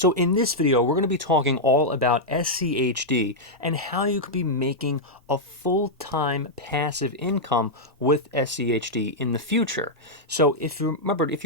So in this video, we're going to be talking all about SCHD and how you could be making a full-time passive income with SCHD in the future. So if you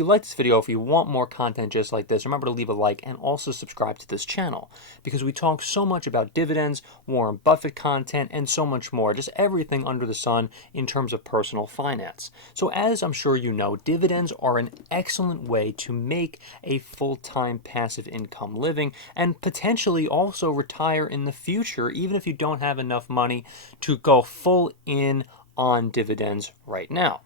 like this video, if you want more content just like this, remember to leave a like and also subscribe to this channel because we talk so much about dividends, Warren Buffett content, and so much more, just everything under the sun in terms of personal finance. So as I'm sure you know, dividends are an excellent way to make a full-time passive income living and potentially also retire in the future, even if you don't have enough money to go full in on dividends right now.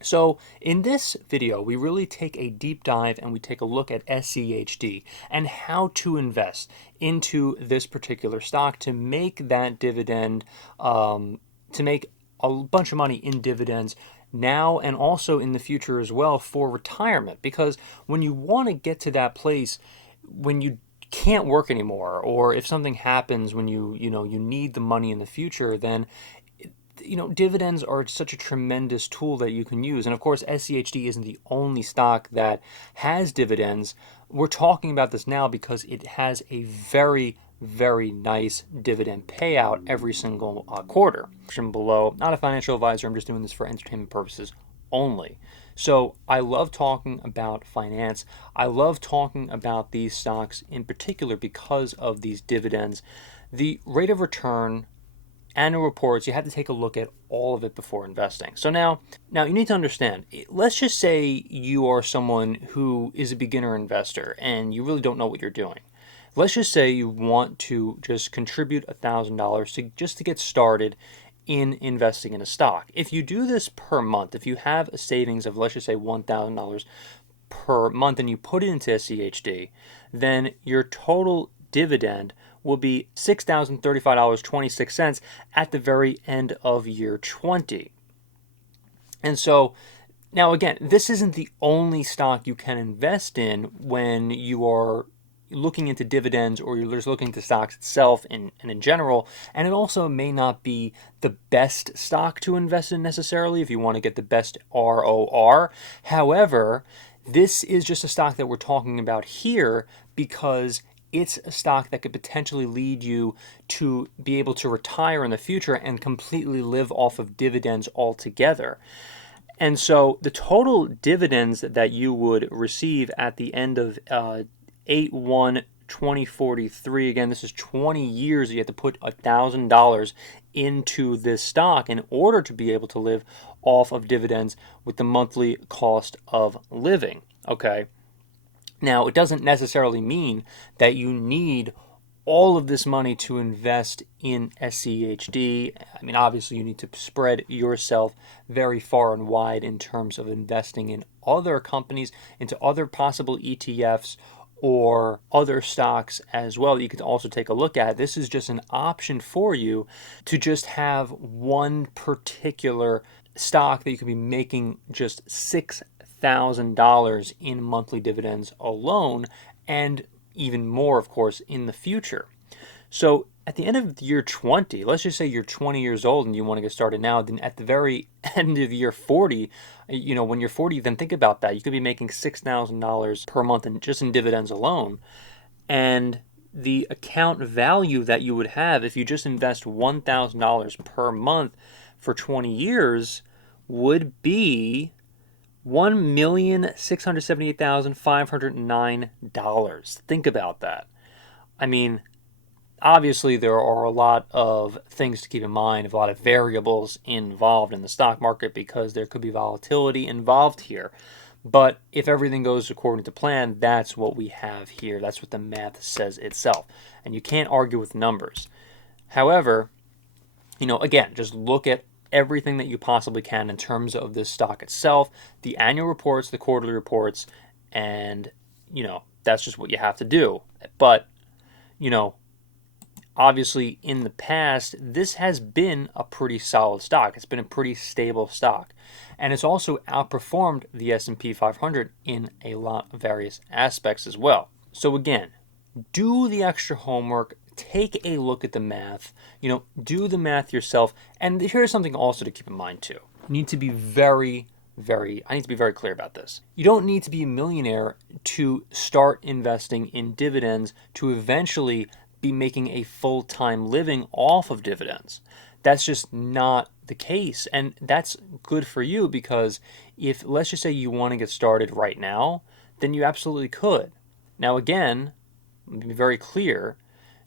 So in this video, we really take a deep dive and we take a look at SCHD and how to invest into this particular stock to make that dividend, to make a bunch of money in dividends now and also in the future as well for retirement. Because when you want to get to that place, when you can't work anymore, or if something happens when you need the money in the future, then dividends are such a tremendous tool that you can use. And of course, SCHD isn't the only stock that has dividends. We're talking about this now because it has a very, very nice dividend payout every single quarter. Below, not a financial advisor, I'm just doing this for entertainment purposes only. So I love talking about finance. I love talking about these stocks in particular because of these dividends. The rate of return, annual reports, you have to take a look at all of it before investing. So now you need to understand, let's just say you are someone who is a beginner investor and you really don't know what you're doing. Let's just say you want to just contribute $1,000 just to get started in investing in a stock. If you do this per month, if you have a savings of, let's just say, $1,000 per month and you put it into SCHD, then your total dividend will be $6,035.26 at the very end of year 20. And so now again, this isn't the only stock you can invest in when you are looking into dividends or you're just looking into stocks itself and in general. And it also may not be the best stock to invest in necessarily if you want to get the best ROR. However, this is just a stock that we're talking about here because it's a stock that could potentially lead you to be able to retire in the future and completely live off of dividends altogether. And so the total dividends that you would receive at the end of 8/1/2043, again, this is 20 years you have to put $1,000 into this stock in order to be able to live off of dividends with the monthly cost of living. Okay. Now, it doesn't necessarily mean that you need all of this money to invest in SCHD. I mean, obviously, you need to spread yourself very far and wide in terms of investing in other companies, into other possible ETFs or other stocks as well. You could also take a look at. This is just an option for you to just have one particular stock that you could be making just $6,000 in monthly dividends alone, and even more, of course, in the future. So at the end of year 20, let's just say you're 20 years old and you want to get started now, then at the very end of year 40, when you're 40, then think about that. You could be making $6,000 per month just in dividends alone. And the account value that you would have if you just invest $1,000 per month for 20 years would be $1,678,509. Think about that. I mean, obviously there are a lot of things to keep in mind, a lot of variables involved in the stock market because there could be volatility involved here. But if everything goes according to plan, that's what we have here. That's what the math says itself. And you can't argue with numbers. However, again, just look at everything that you possibly can in terms of this stock itself, the annual reports, the quarterly reports, and, that's just what you have to do. But, obviously in the past, this has been a pretty solid stock. It's been a pretty stable stock. And it's also outperformed the S&P 500 in a lot of various aspects as well. So again, do the extra homework, take a look at the math, do the math yourself. And here's something also to keep in mind too. You need to be very, I need to be very clear about this. You don't need to be a millionaire to start investing in dividends to eventually be making a full-time living off of dividends. That's just not the case. And that's good for you because if, let's just say you want to get started right now, then you absolutely could. Now, again, let me be very clear,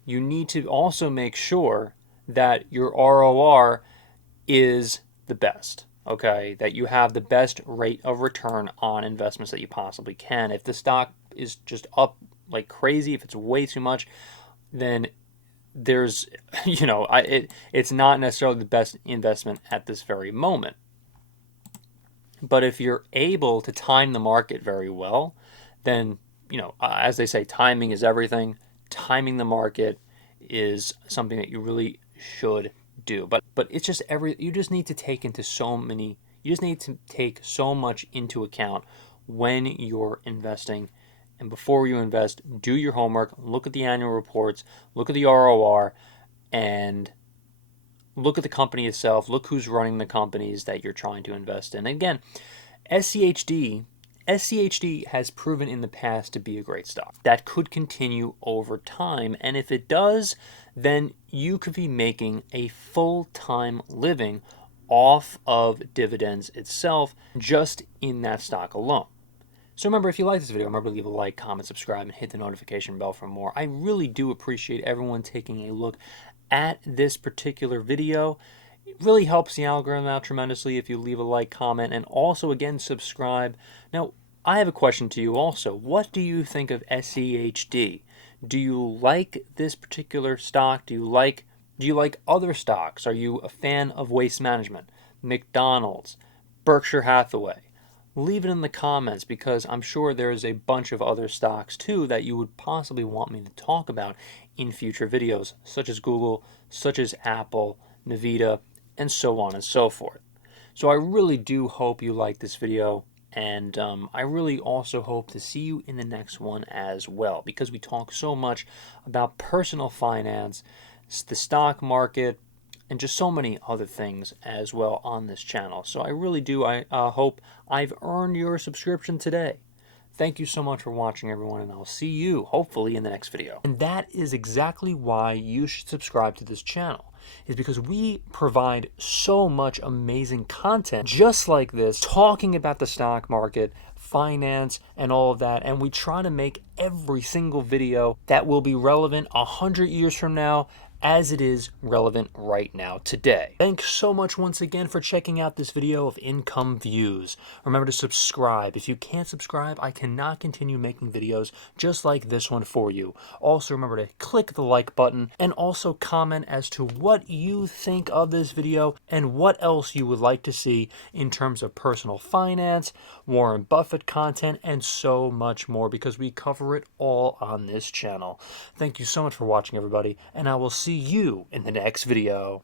you need to also make sure that your ROR is the best, okay? That you have the best rate of return on investments that you possibly can. If the stock is just up like crazy, if it's way too much, then there's, it's not necessarily the best investment at this very moment. But if you're able to time the market very well, then, as they say, timing is everything. Timing the market is something that you really should do. But it's just you just need to take so much into account when you're investing. And before you invest, do your homework, look at the annual reports, look at the ROR, and look at the company itself, look who's running the companies that you're trying to invest in. And again, SCHD has proven in the past to be a great stock that could continue over time. And if it does, then you could be making a full-time living off of dividends itself just in that stock alone. So remember, if you like this video, remember to leave a like, comment, subscribe, and hit the notification bell for more. I really do appreciate everyone taking a look at this particular video. It really helps the algorithm out tremendously if you leave a like, comment, and also, again, subscribe. Now, I have a question to you also. What do you think of SCHD? Do you like this particular stock? Do you like other stocks? Are you a fan of Waste Management, McDonald's, Berkshire Hathaway? Leave it in the comments because I'm sure there's a bunch of other stocks too that you would possibly want me to talk about in future videos, such as Google, such as Apple, Nvidia, and so on and so forth. So I really do hope you like this video, and I really also hope to see you in the next one as well, because we talk so much about personal finance, the stock market, and just so many other things as well on this channel. So I really do hope I've earned your subscription today. Thank you so much for watching, everyone, and I'll see you, hopefully, in the next video. And that is exactly why you should subscribe to this channel, is because we provide so much amazing content just like this, talking about the stock market, finance, and all of that, and we try to make every single video that will be relevant 100 years from now as it is relevant right now today. Thanks so much once again for checking out this video of income views. Remember to subscribe. If you can't subscribe, I cannot continue making videos just like this one for you. Also remember to click the like button and also comment as to what you think of this video and what else you would like to see in terms of personal finance, Warren Buffett content, and so much more, because we cover it all on this channel. Thank you so much for watching, everybody, and I will see you in the next video.